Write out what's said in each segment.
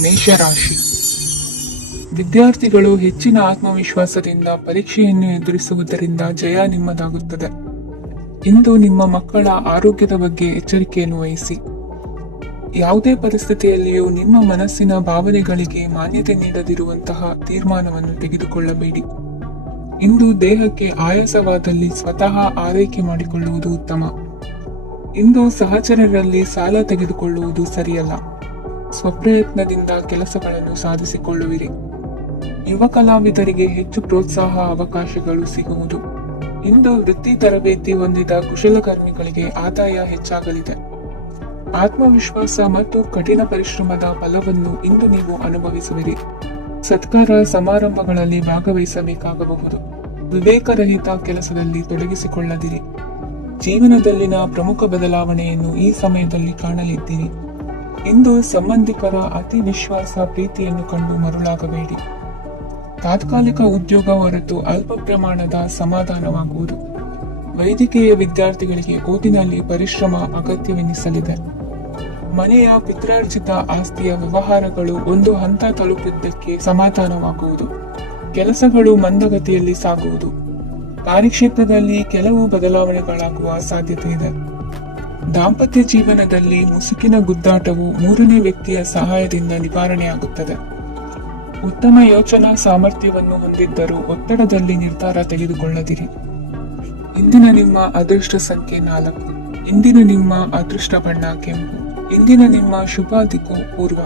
ಮೇಷರಾಶಿ. ವಿದ್ಯಾರ್ಥಿಗಳು ಹೆಚ್ಚಿನ ಆತ್ಮವಿಶ್ವಾಸದಿಂದ ಪರೀಕ್ಷೆಯನ್ನು ಎದುರಿಸುವುದರಿಂದ ಜಯ ನಿಮ್ಮದಾಗುತ್ತದೆ. ಇಂದು ನಿಮ್ಮ ಮಕ್ಕಳ ಆರೋಗ್ಯದ ಬಗ್ಗೆ ಎಚ್ಚರಿಕೆಯನ್ನು ವಹಿಸಿ. ಯಾವುದೇ ಪರಿಸ್ಥಿತಿಯಲ್ಲಿಯೂ ನಿಮ್ಮ ಮನಸ್ಸಿನ ಭಾವನೆಗಳಿಗೆ ಮಾನ್ಯತೆ ನೀಡದಿರುವಂತಹ ತೀರ್ಮಾನವನ್ನು ತೆಗೆದುಕೊಳ್ಳಬೇಡಿ. ಇಂದು ದೇಹಕ್ಕೆ ಆಯಾಸವಾದಲ್ಲಿ ಸ್ವತಃ ಆರೈಕೆ ಮಾಡಿಕೊಳ್ಳುವುದು ಉತ್ತಮ. ಇಂದು ಸಹಚರರಲ್ಲಿ ಸಾಲ ತೆಗೆದುಕೊಳ್ಳುವುದು ಸರಿಯಲ್ಲ. ಸ್ವಪ್ರಯತ್ನದಿಂದ ಕೆಲಸಗಳನ್ನು ಸಾಧಿಸಿಕೊಳ್ಳುವಿರಿ. ಯುವ ಕಲಾವಿದರಿಗೆ ಹೆಚ್ಚು ಪ್ರೋತ್ಸಾಹ ಅವಕಾಶಗಳು ಸಿಗುವುದು. ಇಂದು ವೃತ್ತಿ ತರಬೇತಿ ಹೊಂದಿದ ಕುಶಲಕರ್ಮಿಗಳಿಗೆ ಆದಾಯ ಹೆಚ್ಚಾಗಲಿದೆ. ಆತ್ಮವಿಶ್ವಾಸ ಮತ್ತು ಕಠಿಣ ಪರಿಶ್ರಮದ ಫಲವನ್ನು ಇಂದು ನೀವು ಅನುಭವಿಸುವಿರಿ. ಸತ್ಕಾರ ಸಮಾರಂಭಗಳಲ್ಲಿ ಭಾಗವಹಿಸಬೇಕಾಗಬಹುದು. ವಿವೇಕರಹಿತ ಕೆಲಸದಲ್ಲಿ ತೊಡಗಿಸಿಕೊಳ್ಳದಿರಿ. ಜೀವನದಲ್ಲಿನ ಪ್ರಮುಖ ಬದಲಾವಣೆಯನ್ನು ಈ ಸಮಯದಲ್ಲಿ ಕಾಣಲಿದ್ದೀರಿ. ಇಂದು ಸಂಬಂಧಿಕರ ಅತಿ ವಿಶ್ವಾಸ ಪ್ರೀತಿಯನ್ನು ಕಂಡು ಮರುಳಾಗಬೇಡಿ. ತಾತ್ಕಾಲಿಕ ಉದ್ಯೋಗ ಹೊರತು ಅಲ್ಪ ಪ್ರಮಾಣದ ಸಮಾಧಾನವಾಗುವುದು. ವೈದ್ಯಕೀಯ ವಿದ್ಯಾರ್ಥಿಗಳಿಗೆ ಓದಿನಲ್ಲಿ ಪರಿಶ್ರಮ ಅಗತ್ಯವೆನಿಸಲಿದೆ. ಮನೆಯ ಪಿತ್ರಾರ್ಜಿತ ಆಸ್ತಿಯ ವ್ಯವಹಾರಗಳು ಒಂದು ಹಂತ ತಲುಪಿದ್ದಕ್ಕೆ ಸಮಾಧಾನವಾಗುವುದು. ಕೆಲಸಗಳು ಮಂದಗತಿಯಲ್ಲಿ ಸಾಗುವುದು. ಕಾರ್ಯಕ್ಷೇತ್ರದಲ್ಲಿ ಕೆಲವು ಬದಲಾವಣೆಗಳಾಗುವ ಸಾಧ್ಯತೆ ಇದೆ. ದಾಂಪತ್ಯ ಜೀವನದಲ್ಲಿ ಮುಸುಕಿನ ಗುದ್ದಾಟವು ಮೂರನೇ ವ್ಯಕ್ತಿಯ ಸಹಾಯದಿಂದ ನಿವಾರಣೆಯಾಗುತ್ತದೆ. ಉತ್ತಮ ಯೋಚನಾ ಸಾಮರ್ಥ್ಯವನ್ನು ಹೊಂದಿದ್ದರೂ ಒತ್ತಡದಲ್ಲಿ ನಿರ್ಧಾರ ತೆಗೆದುಕೊಳ್ಳದಿರಿ. ಇಂದಿನ ನಿಮ್ಮ ಅದೃಷ್ಟ ಸಂಖ್ಯೆ 4. ಇಂದಿನ ನಿಮ್ಮ ಅದೃಷ್ಟ ಬಣ್ಣ ಕೆಂಪು. ಇಂದಿನ ನಿಮ್ಮ ಶುಭ ದಿಕ್ಕು ಪೂರ್ವ.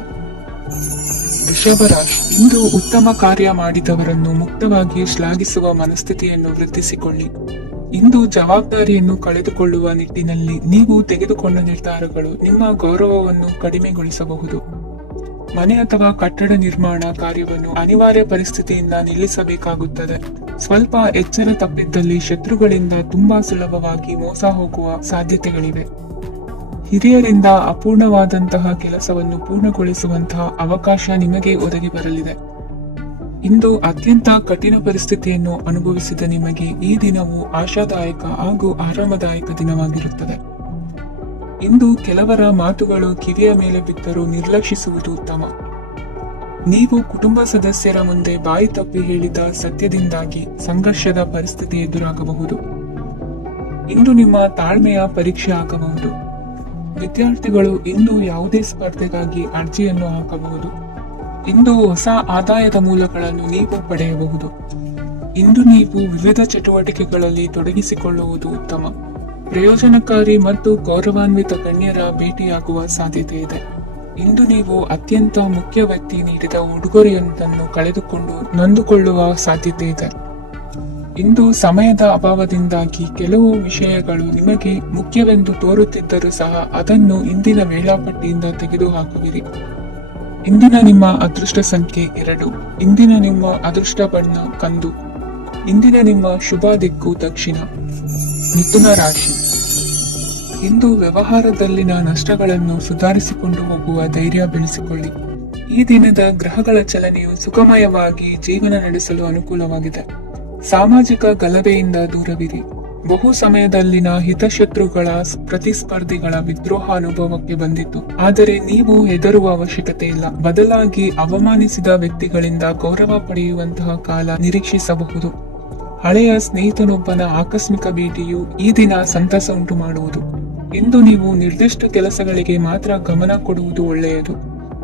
ವೃಷಭ ರಾಶಿ. ಇಂದು ಉತ್ತಮ ಕಾರ್ಯ ಮಾಡಿದವರನ್ನು ಮುಕ್ತವಾಗಿ ಶ್ಲಾಘಿಸುವ ಮನಸ್ಥಿತಿಯನ್ನು ವೃದ್ಧಿಸಿಕೊಳ್ಳಿ. ಇಂದು ಜವಾಬ್ದಾರಿಯನ್ನು ಕಳೆದುಕೊಳ್ಳುವ ನಿಟ್ಟಿನಲ್ಲಿ ನೀವು ತೆಗೆದುಕೊಂಡ ನಿರ್ಧಾರಗಳು ನಿಮ್ಮ ಗೌರವವನ್ನು ಕಡಿಮೆಗೊಳಿಸಬಹುದು. ಮನೆ ಅಥವಾ ಕಟ್ಟಡ ನಿರ್ಮಾಣ ಕಾರ್ಯವನ್ನು ಅನಿವಾರ್ಯ ಪರಿಸ್ಥಿತಿಯಿಂದ ನಿಲ್ಲಿಸಬೇಕಾಗುತ್ತದೆ. ಸ್ವಲ್ಪ ಎಚ್ಚರ ತಪ್ಪಿದ್ದಲ್ಲಿ ಶತ್ರುಗಳಿಂದ ತುಂಬಾ ಸುಲಭವಾಗಿ ಮೋಸ ಹೋಗುವ ಸಾಧ್ಯತೆಗಳಿವೆ. ಹಿರಿಯರಿಂದ ಅಪೂರ್ಣವಾದಂತಹ ಕೆಲಸವನ್ನು ಪೂರ್ಣಗೊಳಿಸುವಂತಹ ಅವಕಾಶ ನಿಮಗೆ ಒದಗಿ ಬರಲಿದೆ. ಇಂದು ಅತ್ಯಂತ ಕಠಿಣ ಪರಿಸ್ಥಿತಿಯನ್ನು ಅನುಭವಿಸಿದ ನಿಮಗೆ ಈ ದಿನವು ಆಶಾದಾಯಕ ಹಾಗೂ ಆರಾಮದಾಯಕ ದಿನವಾಗಿರುತ್ತದೆ. ಇಂದು ಕೆಲವರ ಮಾತುಗಳು ಕಿವಿಯ ಮೇಲೆ ಬಿದ್ದರೂ ನಿರ್ಲಕ್ಷಿಸುವುದು ಉತ್ತಮ. ನೀವು ಕುಟುಂಬ ಸದಸ್ಯರ ಮುಂದೆ ಬಾಯಿ ತಪ್ಪಿ ಹೇಳಿದ ಸತ್ಯದಿಂದಾಗಿ ಸಂಘರ್ಷದ ಪರಿಸ್ಥಿತಿ ಎದುರಾಗಬಹುದು. ಇಂದು ನಿಮ್ಮ ತಾಳ್ಮೆಯ ಪರೀಕ್ಷೆ ಆಗಬಹುದು. ವಿದ್ಯಾರ್ಥಿಗಳು ಇಂದು ಯಾವುದೇ ಸ್ಪರ್ಧೆಗಾಗಿ ಅರ್ಜಿಯನ್ನು ಹಾಕಬಹುದು. ಇಂದು ಹೊಸ ಆದಾಯದ ಮೂಲಗಳನ್ನು ನೀವು ಪಡೆಯಬಹುದು. ಇಂದು ನೀವು ವಿವಿಧ ಚಟುವಟಿಕೆಗಳಲ್ಲಿ ತೊಡಗಿಸಿಕೊಳ್ಳುವುದು ಉತ್ತಮ. ಪ್ರಯೋಜನಕಾರಿ ಮತ್ತು ಗೌರವಾನ್ವಿತ ಗಣ್ಯರ ಭೇಟಿಯಾಗುವ ಸಾಧ್ಯತೆ ಇದೆ. ಇಂದು ನೀವು ಅತ್ಯಂತ ಮುಖ್ಯ ವ್ಯಕ್ತಿ ನೀಡಿದ ಉಡುಗೊರೆಯೊಂದನ್ನು ಕಳೆದುಕೊಂಡು ನೊಂದುಕೊಳ್ಳುವ ಸಾಧ್ಯತೆ ಇದೆ. ಇಂದು ಸಮಯದ ಅಭಾವದಿಂದಾಗಿ ಕೆಲವು ವಿಷಯಗಳು ನಿಮಗೆ ಮುಖ್ಯವೆಂದು ತೋರುತ್ತಿದ್ದರೂ ಸಹ ಅದನ್ನು ಇಂದಿನ ವೇಳಾಪಟ್ಟಿಯಿಂದ ತೆಗೆದುಹಾಕುವಿರಿ. ಇಂದಿನ ನಿಮ್ಮ ಅದೃಷ್ಟ ಸಂಖ್ಯೆ 2. ಇಂದಿನ ನಿಮ್ಮ ಅದೃಷ್ಟ ಬಣ್ಣ ಕಂದು. ಇಂದಿನ ನಿಮ್ಮ ಶುಭ ದಿಕ್ಕು ದಕ್ಷಿಣ. ಮಿಥುನ ರಾಶಿ. ಇಂದು ವ್ಯವಹಾರದಲ್ಲಿನ ನಷ್ಟಗಳನ್ನು ಸುಧಾರಿಸಿಕೊಂಡು ಹೋಗುವ ಧೈರ್ಯ ಬೆಳೆಸಿಕೊಳ್ಳಿ. ಈ ದಿನದ ಗ್ರಹಗಳ ಚಲನೆಯು ಸುಖಮಯವಾಗಿ ಜೀವನ ನಡೆಸಲು ಅನುಕೂಲವಾಗಿದೆ. ಸಾಮಾಜಿಕ ಗಲಭೆಯಿಂದ ದೂರವಿರಿ. ಬಹು ಸಮಯದಲ್ಲಿನ ಹಿತಶತ್ರುಗಳ ಪ್ರತಿಸ್ಪರ್ಧಿಗಳ ವಿದ್ರೋಹ ಅನುಭವಕ್ಕೆ ಬಂದಿತ್ತು. ಆದರೆ ನೀವು ಹೆದರುವ ಅವಶ್ಯಕತೆ ಇಲ್ಲ. ಬದಲಾಗಿ ಅವಮಾನಿಸಿದ ವ್ಯಕ್ತಿಗಳಿಂದ ಗೌರವ ಪಡೆಯುವಂತಹ ಕಾಲ ನಿರೀಕ್ಷಿಸಬಹುದು. ಹಳೆಯ ಸ್ನೇಹಿತನೊಬ್ಬನ ಆಕಸ್ಮಿಕ ಭೇಟಿಯು ಈ ದಿನ ಸಂತಸ ಉಂಟು ಮಾಡುವುದು. ಇಂದು ನೀವು ನಿರ್ದಿಷ್ಟ ಕೆಲಸಗಳಿಗೆ ಮಾತ್ರ ಗಮನ ಕೊಡುವುದು ಒಳ್ಳೆಯದು.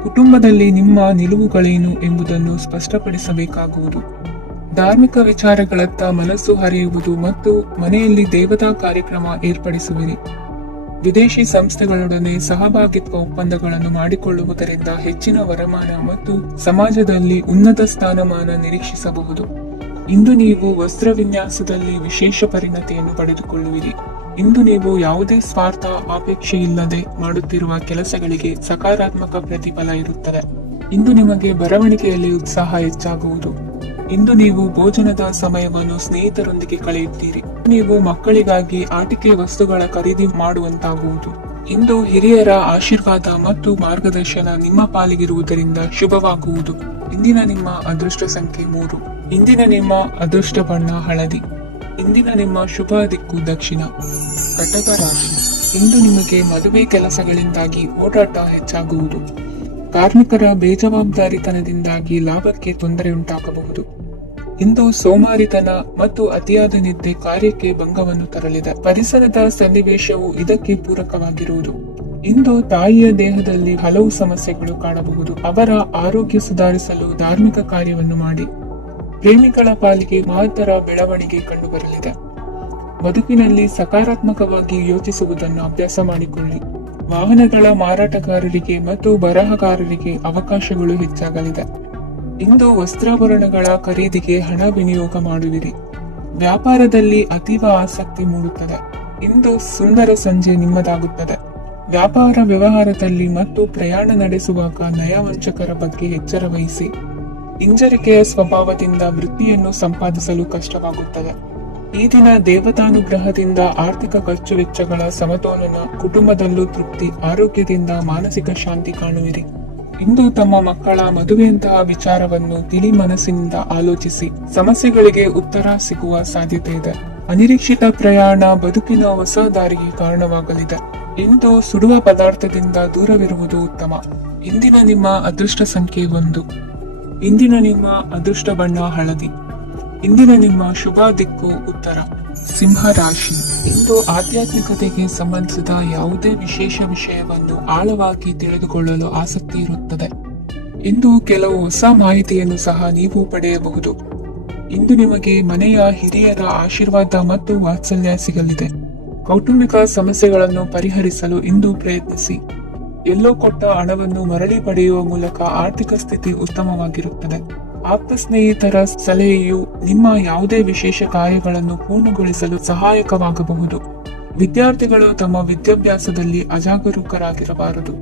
ಕುಟುಂಬದಲ್ಲಿ ನಿಮ್ಮ ನಿಲುವುಗಳೇನು ಎಂಬುದನ್ನು ಸ್ಪಷ್ಟಪಡಿಸಬೇಕಾಗುವುದು. ಧಾರ್ಮಿಕ ವಿಚಾರಗಳತ್ತ ಮನಸ್ಸು ಹರಿಯುವುದು ಮತ್ತು ಮನೆಯಲ್ಲಿ ದೇವತಾ ಕಾರ್ಯಕ್ರಮ ಏರ್ಪಡಿಸುವಿರಿ. ವಿದೇಶಿ ಸಂಸ್ಥೆಗಳೊಡನೆ ಸಹಭಾಗಿತ್ವ ಒಪ್ಪಂದಗಳನ್ನು ಮಾಡಿಕೊಳ್ಳುವುದರಿಂದ ಹೆಚ್ಚಿನ ವರಮಾನ ಮತ್ತು ಸಮಾಜದಲ್ಲಿ ಉನ್ನತ ಸ್ಥಾನಮಾನ ನಿರೀಕ್ಷಿಸಬಹುದು. ಇಂದು ನೀವು ವಸ್ತ್ರ ವಿನ್ಯಾಸದಲ್ಲಿ ವಿಶೇಷ ಪರಿಣತಿಯನ್ನು ಪಡೆದುಕೊಳ್ಳುವಿರಿ. ಇಂದು ನೀವು ಯಾವುದೇ ಸ್ವಾರ್ಥ ಅಪೇಕ್ಷೆ ಇಲ್ಲದೆ ಮಾಡುತ್ತಿರುವ ಕೆಲಸಗಳಿಗೆ ಸಕಾರಾತ್ಮಕ ಪ್ರತಿಫಲ ಇರುತ್ತದೆ. ಇಂದು ನಿಮಗೆ ಬರವಣಿಗೆಯಲ್ಲಿ ಉತ್ಸಾಹ ಹೆಚ್ಚಾಗುವುದು. ಇಂದು ನೀವು ಭೋಜನದ ಸಮಯವನ್ನು ಸ್ನೇಹಿತರೊಂದಿಗೆ ಕಳೆಯುತ್ತೀರಿ. ನೀವು ಮಕ್ಕಳಿಗಾಗಿ ಆಟಿಕೆ ವಸ್ತುಗಳ ಖರೀದಿ ಮಾಡುವಂತಾಗುವುದು. ಇಂದು ಹಿರಿಯರ ಆಶೀರ್ವಾದ ಮತ್ತು ಮಾರ್ಗದರ್ಶನ ನಿಮ್ಮ ಪಾಲಿಗಿರುವುದರಿಂದ ಶುಭವಾಗುವುದು. ಇಂದಿನ ನಿಮ್ಮ ಅದೃಷ್ಟ ಸಂಖ್ಯೆ 3. ಇಂದಿನ ನಿಮ್ಮ ಅದೃಷ್ಟ ಬಣ್ಣ ಹಳದಿ. ಇಂದಿನ ನಿಮ್ಮ ಶುಭ ದಿಕ್ಕು ದಕ್ಷಿಣ. ಕಟಕ ರಾಶಿ. ಇಂದು ನಿಮಗೆ ಮದುವೆ ಕೆಲಸಗಳಿಂದಾಗಿ ಓಡಾಟ ಹೆಚ್ಚಾಗುವುದು. ಕಾರ್ಮಿಕರ ಬೇಜವಾಬ್ದಾರಿತನದಿಂದಾಗಿ ಲಾಭಕ್ಕೆ ತೊಂದರೆ ಉಂಟಾಗಬಹುದು. ಇಂದು ಸೋಮಾರಿತನ ಮತ್ತು ಅತಿಯಾದ ನಿದ್ದೆ ಕಾರ್ಯಕ್ಕೆ ಭಂಗವನ್ನು ತರಲಿದೆ. ಪರಿಸರದ ಸನ್ನಿವೇಶವು ಇದಕ್ಕೆ ಪೂರಕವಾಗಿರುವುದು. ಇಂದು ತಾಯಿಯ ದೇಹದಲ್ಲಿ ಹಲವು ಸಮಸ್ಯೆಗಳು ಕಾಣಬಹುದು. ಅವರ ಆರೋಗ್ಯ ಸುಧಾರಿಸಲು ಧಾರ್ಮಿಕ ಕಾರ್ಯವನ್ನು ಮಾಡಿ. ಪ್ರೇಮಿಗಳ ಪಾಲಿಗೆ ಮಹತ್ತರ ಬೆಳವಣಿಗೆ ಕಂಡುಬರಲಿದೆ. ಬದುಕಿನಲ್ಲಿ ಸಕಾರಾತ್ಮಕವಾಗಿ ಯೋಚಿಸುವುದನ್ನು ಅಭ್ಯಾಸ ಮಾಡಿಕೊಳ್ಳಿ. ವಾಹನಗಳ ಮಾರಾಟಗಾರರಿಗೆ ಮತ್ತು ಬರಹಗಾರರಿಗೆ ಅವಕಾಶಗಳು ಹೆಚ್ಚಾಗಲಿದೆ. ಇಂದು ವಸ್ತ್ರಾಭರಣಗಳ ಖರೀದಿಗೆ ಹಣ ವಿನಿಯೋಗ ಮಾಡುವಿರಿ. ವ್ಯಾಪಾರದಲ್ಲಿ ಅತೀವ ಆಸಕ್ತಿ ಮೂಡುತ್ತದೆ. ಇಂದು ಸುಂದರ ಸಂಜೆ ನಿಮ್ಮದಾಗುತ್ತದೆ. ವ್ಯಾಪಾರ ವ್ಯವಹಾರದಲ್ಲಿ ಮತ್ತು ಪ್ರಯಾಣ ನಡೆಸುವಾಗ ನಯವಂಚಕರ ಬಗ್ಗೆ ಎಚ್ಚರ ವಹಿಸಿ. ಹಿಂಜರಿಕೆಯ ಸ್ವಭಾವದಿಂದ ವೃತ್ತಿಯನ್ನು ಸಂಪಾದಿಸಲು ಕಷ್ಟವಾಗುತ್ತದೆ. ಈ ದಿನ ದೇವತಾನುಗ್ರಹದಿಂದ ಆರ್ಥಿಕ ಖರ್ಚು ವೆಚ್ಚಗಳ ಸಮತೋಲನ, ಕುಟುಂಬದಲ್ಲೂ ತೃಪ್ತಿ, ಆರೋಗ್ಯದಿಂದ ಮಾನಸಿಕ ಶಾಂತಿ ಕಾಣುವಿರಿ. ಇಂದು ತಮ್ಮ ಮಕ್ಕಳ ಮದುವೆಯಂತಹ ವಿಚಾರವನ್ನು ತಿಳಿ ಮನಸ್ಸಿನಿಂದ ಆಲೋಚಿಸಿ. ಸಮಸ್ಯೆಗಳಿಗೆ ಉತ್ತರ ಸಿಗುವ ಸಾಧ್ಯತೆ ಇದೆ. ಅನಿರೀಕ್ಷಿತ ಪ್ರಯಾಣ ಬದುಕಿನ ಹೊಸ ದಾರಿಗೆ ಕಾರಣವಾಗಲಿದೆ. ಇಂದು ಸುಡುವ ಪದಾರ್ಥದಿಂದ ದೂರವಿರುವುದು ಉತ್ತಮ. ಇಂದಿನ ನಿಮ್ಮ ಅದೃಷ್ಟ ಸಂಖ್ಯೆ 1. ಇಂದಿನ ನಿಮ್ಮ ಅದೃಷ್ಟ ಬಣ್ಣ ಹಳದಿ. ಇಂದಿನ ನಿಮ್ಮ ಶುಭ ದಿಕ್ಕು ಉತ್ತರ. ಸಿಂಹ ರಾಶಿ. ಇಂದು ಆಧ್ಯಾತ್ಮಿಕತೆಗೆ ಸಂಬಂಧಿಸಿದ ಯಾವುದೇ ವಿಶೇಷ ವಿಷಯವನ್ನು ಆಳವಾಗಿ ತಿಳಿದುಕೊಳ್ಳಲು ಆಸಕ್ತಿ ಇರುತ್ತದೆ. ಇಂದು ಕೆಲವು ಹೊಸ ಮಾಹಿತಿಯನ್ನು ಸಹ ನೀವು ಪಡೆಯಬಹುದು. ಇಂದು ನಿಮಗೆ ಮನೆಯ ಹಿರಿಯರ ಆಶೀರ್ವಾದ ಮತ್ತು ವಾತ್ಸಲ್ಯ ಸಿಗಲಿದೆ. ಕೌಟುಂಬಿಕ ಸಮಸ್ಯೆಗಳನ್ನು ಪರಿಹರಿಸಲು ಇಂದು ಪ್ರಯತ್ನಿಸಿ. ಎಲ್ಲೋ ಕೊಟ್ಟ ಹಣವನ್ನು ಮರಳಿ ಪಡೆಯುವ ಮೂಲಕ ಆರ್ಥಿಕ ಸ್ಥಿತಿ ಉತ್ತಮವಾಗಿರುತ್ತದೆ. ಆಪ್ತ ಸ್ನೇಹಿತರ ಸಲಹೆಯು ನಿಮ್ಮ ಯಾವುದೇ ವಿಶೇಷ ಕಾರ್ಯಗಳನ್ನು ಪೂರ್ಣಗೊಳಿಸಲು ಸಹಾಯಕವಾಗಬಹುದು. ವಿದ್ಯಾರ್ಥಿಗಳು ತಮ್ಮ ವಿದ್ಯಾಭ್ಯಾಸದಲ್ಲಿ ಅಜಾಗರೂಕರಾಗಿರಬಾರದು.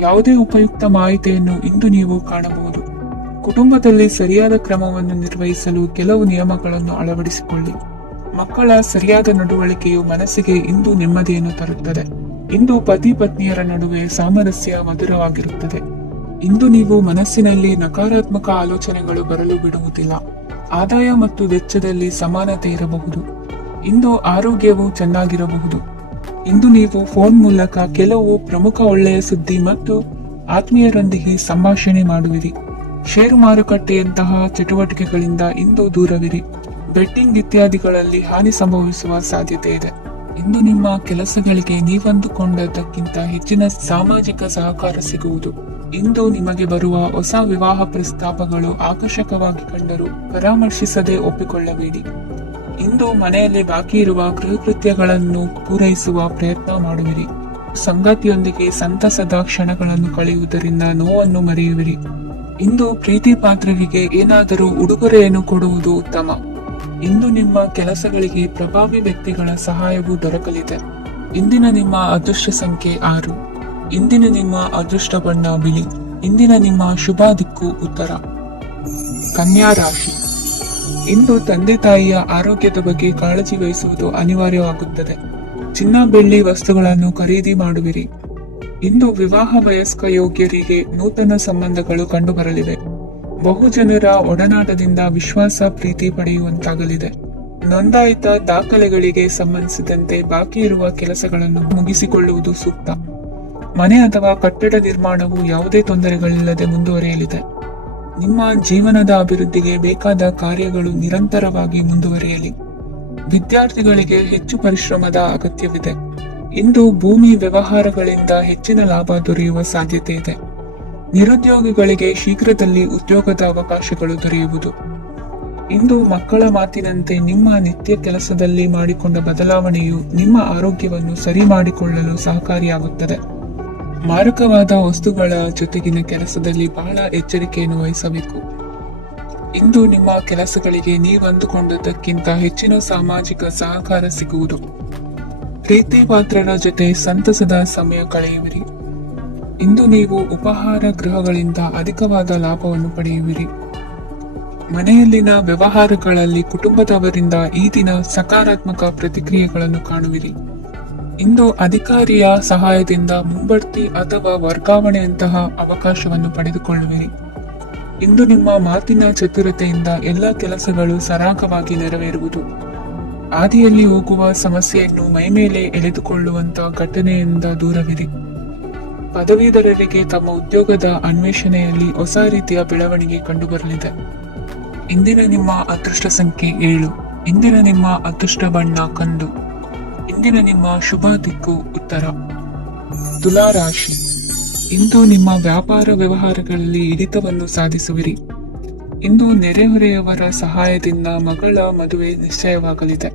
ಯಾವುದೇ ಉಪಯುಕ್ತ ಮಾಹಿತಿಯನ್ನು ಇಂದು ನೀವು ಕಾಣಬಹುದು. ಕುಟುಂಬದಲ್ಲಿ ಸರಿಯಾದ ಕ್ರಮವನ್ನು ನಿರ್ವಹಿಸಲು ಕೆಲವು ನಿಯಮಗಳನ್ನು ಅಳವಡಿಸಿಕೊಳ್ಳಿ. ಮಕ್ಕಳ ಸರಿಯಾದ ನಡವಳಿಕೆಯು ಮನಸ್ಸಿಗೆ ಇಂದು ನೆಮ್ಮದಿಯನ್ನು ತರುತ್ತದೆ. ಇಂದು ಪತಿ ಪತ್ನಿಯರ ನಡುವೆ ಸಾಮರಸ್ಯ ಮಧುರವಾಗಿರುತ್ತದೆ. ಇಂದು ನೀವು ಮನಸ್ಸಿನಲ್ಲಿ ನಕಾರಾತ್ಮಕ ಆಲೋಚನೆಗಳು ಬರಲು ಬಿಡುವುದಿಲ್ಲ. ಆದಾಯ ಮತ್ತು ವೆಚ್ಚದಲ್ಲಿ ಸಮಾನತೆ ಇರಬಹುದು. ಇಂದು ಆರೋಗ್ಯವು ಚೆನ್ನಾಗಿರಬಹುದು. ಇಂದು ನೀವು ಫೋನ್ ಮೂಲಕ ಕೆಲವು ಪ್ರಮುಖ ಒಳ್ಳೆಯ ಸುದ್ದಿ ಮತ್ತು ಆತ್ಮೀಯರೊಂದಿಗೆ ಸಂಭಾಷಣೆ ಮಾಡುವಿರಿ. ಷೇರು ಮಾರುಕಟ್ಟೆಯಂತಹ ಚಟುವಟಿಕೆಗಳಿಂದ ಇಂದು ದೂರವಿರಿ. ಬೆಟ್ಟಿಂಗ್ ಇತ್ಯಾದಿಗಳಲ್ಲಿ ಹಾನಿ ಸಂಭವಿಸುವ ಸಾಧ್ಯತೆ ಇದೆ. ಇಂದು ನಿಮ್ಮ ಕೆಲಸಗಳಿಗೆ ನೀವಂದುಕೊಂಡದ್ದಕ್ಕಿಂತ ಹೆಚ್ಚಿನ ಸಾಮಾಜಿಕ ಸಹಕಾರ ಸಿಗುವುದು. ಇಂದು ನಿಮಗೆ ಬರುವ ಹೊಸ ವಿವಾಹ ಪ್ರಸ್ತಾಪಗಳು ಆಕರ್ಷಕವಾಗಿ ಕಂಡರೂ ಪರಾಮರ್ಶಿಸದೆ ಒಪ್ಪಿಕೊಳ್ಳಬೇಡಿ. ಇಂದು ಮನೆಯಲ್ಲಿ ಬಾಕಿ ಇರುವ ಗೃಹಕೃತ್ಯಗಳನ್ನು ಪೂರೈಸುವ ಪ್ರಯತ್ನ ಮಾಡುವಿರಿ. ಸಂಗಾತಿಯೊಂದಿಗೆ ಸಂತಸದ ಕ್ಷಣಗಳನ್ನು ಕಳೆಯುವುದರಿಂದ ನೋವನ್ನು ಮರೆಯುವಿರಿ. ಇಂದು ಪ್ರೀತಿ ಪಾತ್ರರಿಗೆ ಏನಾದರೂ ಉಡುಗೊರೆಯನ್ನು ಕೊಡುವುದು ಉತ್ತಮ. ಇಂದು ನಿಮ್ಮ ಕೆಲಸಗಳಿಗೆ ಪ್ರಭಾವಿ ವ್ಯಕ್ತಿಗಳ ಸಹಾಯವು ದೊರಕಲಿದೆ. ಇಂದಿನ ನಿಮ್ಮ ಅದೃಷ್ಟ ಸಂಖ್ಯೆ 6. ಇಂದಿನ ನಿಮ್ಮ ಅದೃಷ್ಟ ಬಣ್ಣ ಬಿಳಿ. ಇಂದಿನ ನಿಮ್ಮ ಶುಭ ದಿಕ್ಕು ಉತ್ತರ. ಕನ್ಯಾ ರಾಶಿ. ಇಂದು ತಂದೆ ತಾಯಿಯ ಆರೋಗ್ಯದ ಬಗ್ಗೆ ಕಾಳಜಿ ವಹಿಸುವುದು ಅನಿವಾರ್ಯವಾಗುತ್ತದೆ. ಚಿನ್ನ ಬೆಳ್ಳಿ ವಸ್ತುಗಳನ್ನು ಖರೀದಿ ಮಾಡುವಿರಿ. ಇಂದು ವಿವಾಹ ವಯಸ್ಕ ಯೋಗ್ಯರಿಗೆ ನೂತನ ಸಂಬಂಧಗಳು ಕಂಡುಬರಲಿವೆ. ಬಹುಜನರ ಒಡನಾಟದಿಂದ ವಿಶ್ವಾಸ ಪ್ರೀತಿ ಪಡೆಯುವಂತಾಗಲಿದೆ. ನೋಂದಾಯಿತ ದಾಖಲೆಗಳಿಗೆ ಸಂಬಂಧಿಸಿದಂತೆ ಬಾಕಿ ಇರುವ ಕೆಲಸಗಳನ್ನು ಮುಗಿಸಿಕೊಳ್ಳುವುದು ಸೂಕ್ತ. ಮನೆ ಅಥವಾ ಕಟ್ಟಡ ನಿರ್ಮಾಣವು ಯಾವುದೇ ತೊಂದರೆಗಳಿಲ್ಲದೆ ಮುಂದುವರಿಯಲಿದೆ. ನಿಮ್ಮ ಜೀವನದ ಅಭಿವೃದ್ಧಿಗೆ ಬೇಕಾದ ಕಾರ್ಯಗಳು ನಿರಂತರವಾಗಿ ಮುಂದುವರಿಯಲಿ. ವಿದ್ಯಾರ್ಥಿಗಳಿಗೆ ಹೆಚ್ಚು ಪರಿಶ್ರಮದ ಅಗತ್ಯವಿದೆ. ಇಂದು ಭೂಮಿ ವ್ಯವಹಾರಗಳಿಂದ ಹೆಚ್ಚಿನ ಲಾಭ ದೊರೆಯುವ ಸಾಧ್ಯತೆ ಇದೆ. ನಿರುದ್ಯೋಗಿಗಳಿಗೆ ಶೀಘ್ರದಲ್ಲಿ ಉದ್ಯೋಗದ ಅವಕಾಶಗಳು ದೊರೆಯುವುದು. ಇಂದು ಮಕ್ಕಳ ಮಾತಿನಂತೆ ನಿಮ್ಮ ನಿತ್ಯ ಕೆಲಸದಲ್ಲಿ ಮಾಡಿಕೊಂಡ ಬದಲಾವಣೆಯು ನಿಮ್ಮ ಆರೋಗ್ಯವನ್ನು ಸರಿ ಮಾಡಿಕೊಳ್ಳಲು ಸಹಕಾರಿಯಾಗುತ್ತದೆ. ಮಾರಕವಾದ ವಸ್ತುಗಳ ಜೊತೆಗಿನ ಕೆಲಸದಲ್ಲಿ ಬಹಳ ಎಚ್ಚರಿಕೆಯನ್ನು ವಹಿಸಬೇಕು. ಇಂದು ನಿಮ್ಮ ಕೆಲಸಗಳಿಗೆ ನೀವಂದುಕೊಂಡದ್ದಕ್ಕಿಂತ ಹೆಚ್ಚಿನ ಸಾಮಾಜಿಕ ಸಹಕಾರ ಸಿಗುವುದು. ಪ್ರೀತಿ ಪಾತ್ರರ ಜೊತೆ ಸಂತಸದ ಸಮಯ ಕಳೆಯುವಿರಿ. ಇಂದು ನೀವು ಉಪಹಾರ ಗೃಹಗಳಿಂದ ಅಧಿಕವಾದ ಲಾಭವನ್ನು ಪಡೆಯುವಿರಿ. ಮನೆಯಲ್ಲಿನ ವ್ಯವಹಾರಗಳಲ್ಲಿ ಕುಟುಂಬದವರಿಂದ ಈ ದಿನ ಸಕಾರಾತ್ಮಕ ಪ್ರತಿಕ್ರಿಯೆಗಳನ್ನು ಕಾಣುವಿರಿ. ಇಂದು ಅಧಿಕಾರಿಯ ಸಹಾಯದಿಂದ ಮುಂಬಡ್ತಿ ಅಥವಾ ವರ್ಗಾವಣೆಯಂತಹ ಅವಕಾಶವನ್ನು ಪಡೆದುಕೊಳ್ಳುವಿರಿ. ಇಂದು ನಿಮ್ಮ ಮಾತಿನ ಚತುರತೆಯಿಂದ ಎಲ್ಲ ಕೆಲಸಗಳು ಸರಾಗವಾಗಿ ನೆರವೇರುವುದು. ಹಾದಿಯಲ್ಲಿ ಹೋಗುವ ಸಮಸ್ಯೆಯನ್ನು ಮೈಮೇಲೆ ಎಳೆದುಕೊಳ್ಳುವಂತ ಘಟನೆಯಿಂದ ದೂರವಿರಿ. ಪದವೀಧರರಿಗೆ ತಮ್ಮ ಉದ್ಯೋಗದ ಅನ್ವೇಷಣೆಯಲ್ಲಿ ಹೊಸ ರೀತಿಯ ಬೆಳವಣಿಗೆ ಕಂಡುಬರಲಿದೆ. ಇಂದಿನ ನಿಮ್ಮ ಅದೃಷ್ಟ ಸಂಖ್ಯೆ 7. ಇಂದಿನ ನಿಮ್ಮ ಅದೃಷ್ಟ ಬಣ್ಣ ಕಂದು. ಇಂದಿನ ನಿಮ್ಮ ಶುಭ ದಿಕ್ಕು ಉತ್ತರ. ತುಲಾ ರಾಶಿ. ಇಂದು ನಿಮ್ಮ ವ್ಯಾಪಾರ ವ್ಯವಹಾರಗಳಲ್ಲಿ ಹಿಡಿತವನ್ನು ಸಾಧಿಸುವಿರಿ. ಇಂದು ನೆರೆಹೊರೆಯವರ ಸಹಾಯದಿಂದ ಮಗಳ ಮದುವೆ ನಿಶ್ಚಯವಾಗಲಿದೆ.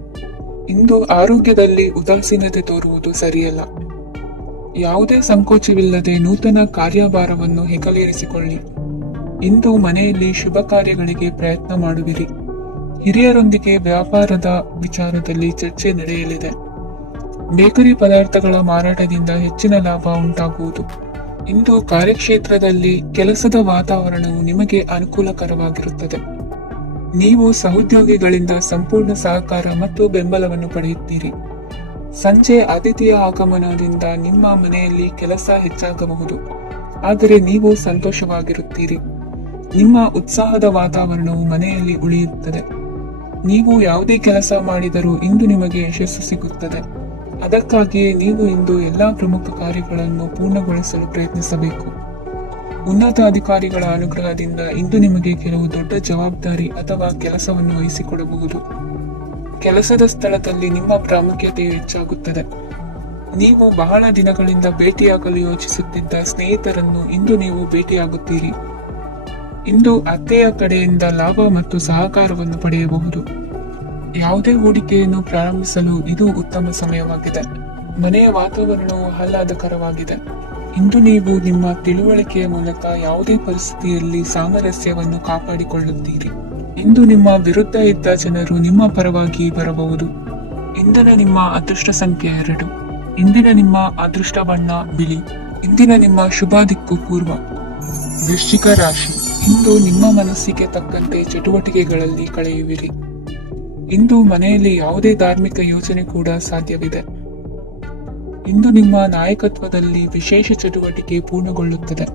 ಇಂದು ಆರೋಗ್ಯದಲ್ಲಿ ಉದಾಸೀನತೆ ತೋರುವುದು ಸರಿಯಲ್ಲ. ಯಾವುದೇ ಸಂಕೋಚವಿಲ್ಲದೆ ನೂತನ ಕಾರ್ಯಭಾರವನ್ನು ಹೆಗಲೇರಿಸಿಕೊಳ್ಳಿ. ಇಂದು ಮನೆಯಲ್ಲಿ ಶುಭ ಕಾರ್ಯಗಳಿಗೆ ಪ್ರಯತ್ನ ಮಾಡುವಿರಿ. ಹಿರಿಯರೊಂದಿಗೆ ವ್ಯಾಪಾರದ ವಿಚಾರದಲ್ಲಿ ಚರ್ಚೆ ನಡೆಯಲಿದೆ. ಬೇಕರಿ ಪದಾರ್ಥಗಳ ಮಾರಾಟದಿಂದ ಹೆಚ್ಚಿನ ಲಾಭ ಉಂಟಾಗುವುದು. ಇಂದು ಕಾರ್ಯಕ್ಷೇತ್ರದಲ್ಲಿ ಕೆಲಸದ ವಾತಾವರಣವು ನಿಮಗೆ ಅನುಕೂಲಕರವಾಗಿರುತ್ತದೆ. ನೀವು ಸಹೋದ್ಯೋಗಿಗಳಿಂದ ಸಂಪೂರ್ಣ ಸಹಕಾರ ಮತ್ತು ಬೆಂಬಲವನ್ನು ಪಡೆಯುತ್ತೀರಿ. ಸಂಜೆ ಅತಿಥಿಯ ಆಗಮನದಿಂದ ನಿಮ್ಮ ಮನೆಯಲ್ಲಿ ಕೆಲಸ ಹೆಚ್ಚಾಗಬಹುದು, ಆದರೆ ನೀವು ಸಂತೋಷವಾಗಿರುತ್ತೀರಿ. ನಿಮ್ಮ ಉತ್ಸಾಹದ ವಾತಾವರಣವು ಮನೆಯಲ್ಲಿ ಉಳಿಯುತ್ತದೆ. ನೀವು ಯಾವುದೇ ಕೆಲಸ ಮಾಡಿದರೂ ಇಂದು ನಿಮಗೆ ಯಶಸ್ಸು ಸಿಗುತ್ತದೆ. ಅದಕ್ಕಾಗಿಯೇ ನೀವು ಇಂದು ಎಲ್ಲಾ ಪ್ರಮುಖ ಕಾರ್ಯಗಳನ್ನು ಪೂರ್ಣಗೊಳಿಸಲು ಪ್ರಯತ್ನಿಸಬೇಕು. ಉನ್ನತ ಅಧಿಕಾರಿಗಳ ಅನುಗ್ರಹದಿಂದ ಇಂದು ನಿಮಗೆ ಕೆಲವು ದೊಡ್ಡ ಜವಾಬ್ದಾರಿ ಅಥವಾ ಕೆಲಸವನ್ನು ವಹಿಸಿಕೊಡಬಹುದು. ಕೆಲಸದ ಸ್ಥಳದಲ್ಲಿ ನಿಮ್ಮ ಪ್ರಾಮುಖ್ಯತೆಯು ಹೆಚ್ಚಾಗುತ್ತದೆ. ನೀವು ಬಹಳ ದಿನಗಳಿಂದ ಭೇಟಿಯಾಗಲು ಯೋಚಿಸುತ್ತಿದ್ದ ಸ್ನೇಹಿತರನ್ನು ಇಂದು ನೀವು ಭೇಟಿಯಾಗುತ್ತೀರಿ. ಇಂದು ಅತ್ತೆಯ ಕಡೆಯಿಂದ ಲಾಭ ಮತ್ತು ಸಹಕಾರವನ್ನು ಪಡೆಯಬಹುದು. ಯಾವುದೇ ಹೂಡಿಕೆಯನ್ನು ಪ್ರಾರಂಭಿಸಲು ಇದು ಉತ್ತಮ ಸಮಯವಾಗಿದೆ. ಮನೆಯ ವಾತಾವರಣವು ಆಹ್ಲಾದಕರವಾಗಿದೆ. ಇಂದು ನೀವು ನಿಮ್ಮ ತಿಳುವಳಿಕೆಯ ಮೂಲಕ ಯಾವುದೇ ಪರಿಸ್ಥಿತಿಯಲ್ಲಿ ಸಾಮರಸ್ಯವನ್ನು ಕಾಪಾಡಿಕೊಳ್ಳುತ್ತೀರಿ. ಇಂದು ನಿಮ್ಮ ವಿರುದ್ಧ ಇದ್ದ ಜನರು ನಿಮ್ಮ ಪರವಾಗಿ ಬರಬಹುದು. ಇಂದಿನ ನಿಮ್ಮ ಅದೃಷ್ಟ ಸಂಖ್ಯೆ 2. ಇಂದಿನ ನಿಮ್ಮ ಅದೃಷ್ಟ ಬಣ್ಣ ಬಿಳಿ. ಇಂದಿನ ನಿಮ್ಮ ಶುಭ ದಿಕ್ಕು ಪೂರ್ವ. ವೃಶ್ಚಿಕ ರಾಶಿ. ಇಂದು ನಿಮ್ಮ ಮನಸ್ಸಿಗೆ ತಕ್ಕಂತೆ ಚಟುವಟಿಕೆಗಳಲ್ಲಿ ಕಳೆಯುವಿರಿ. ಇಂದು ಮನೆಯಲ್ಲಿ ಯಾವುದೇ ಧಾರ್ಮಿಕ ಯೋಜನೆ ಕೂಡ ಸಾಧ್ಯವಿದೆ. ಇಂದು ನಿಮ್ಮ ನಾಯಕತ್ವದಲ್ಲಿ ವಿಶೇಷ ಚಟುವಟಿಕೆ ಪೂರ್ಣಗೊಳ್ಳುತ್ತದೆ.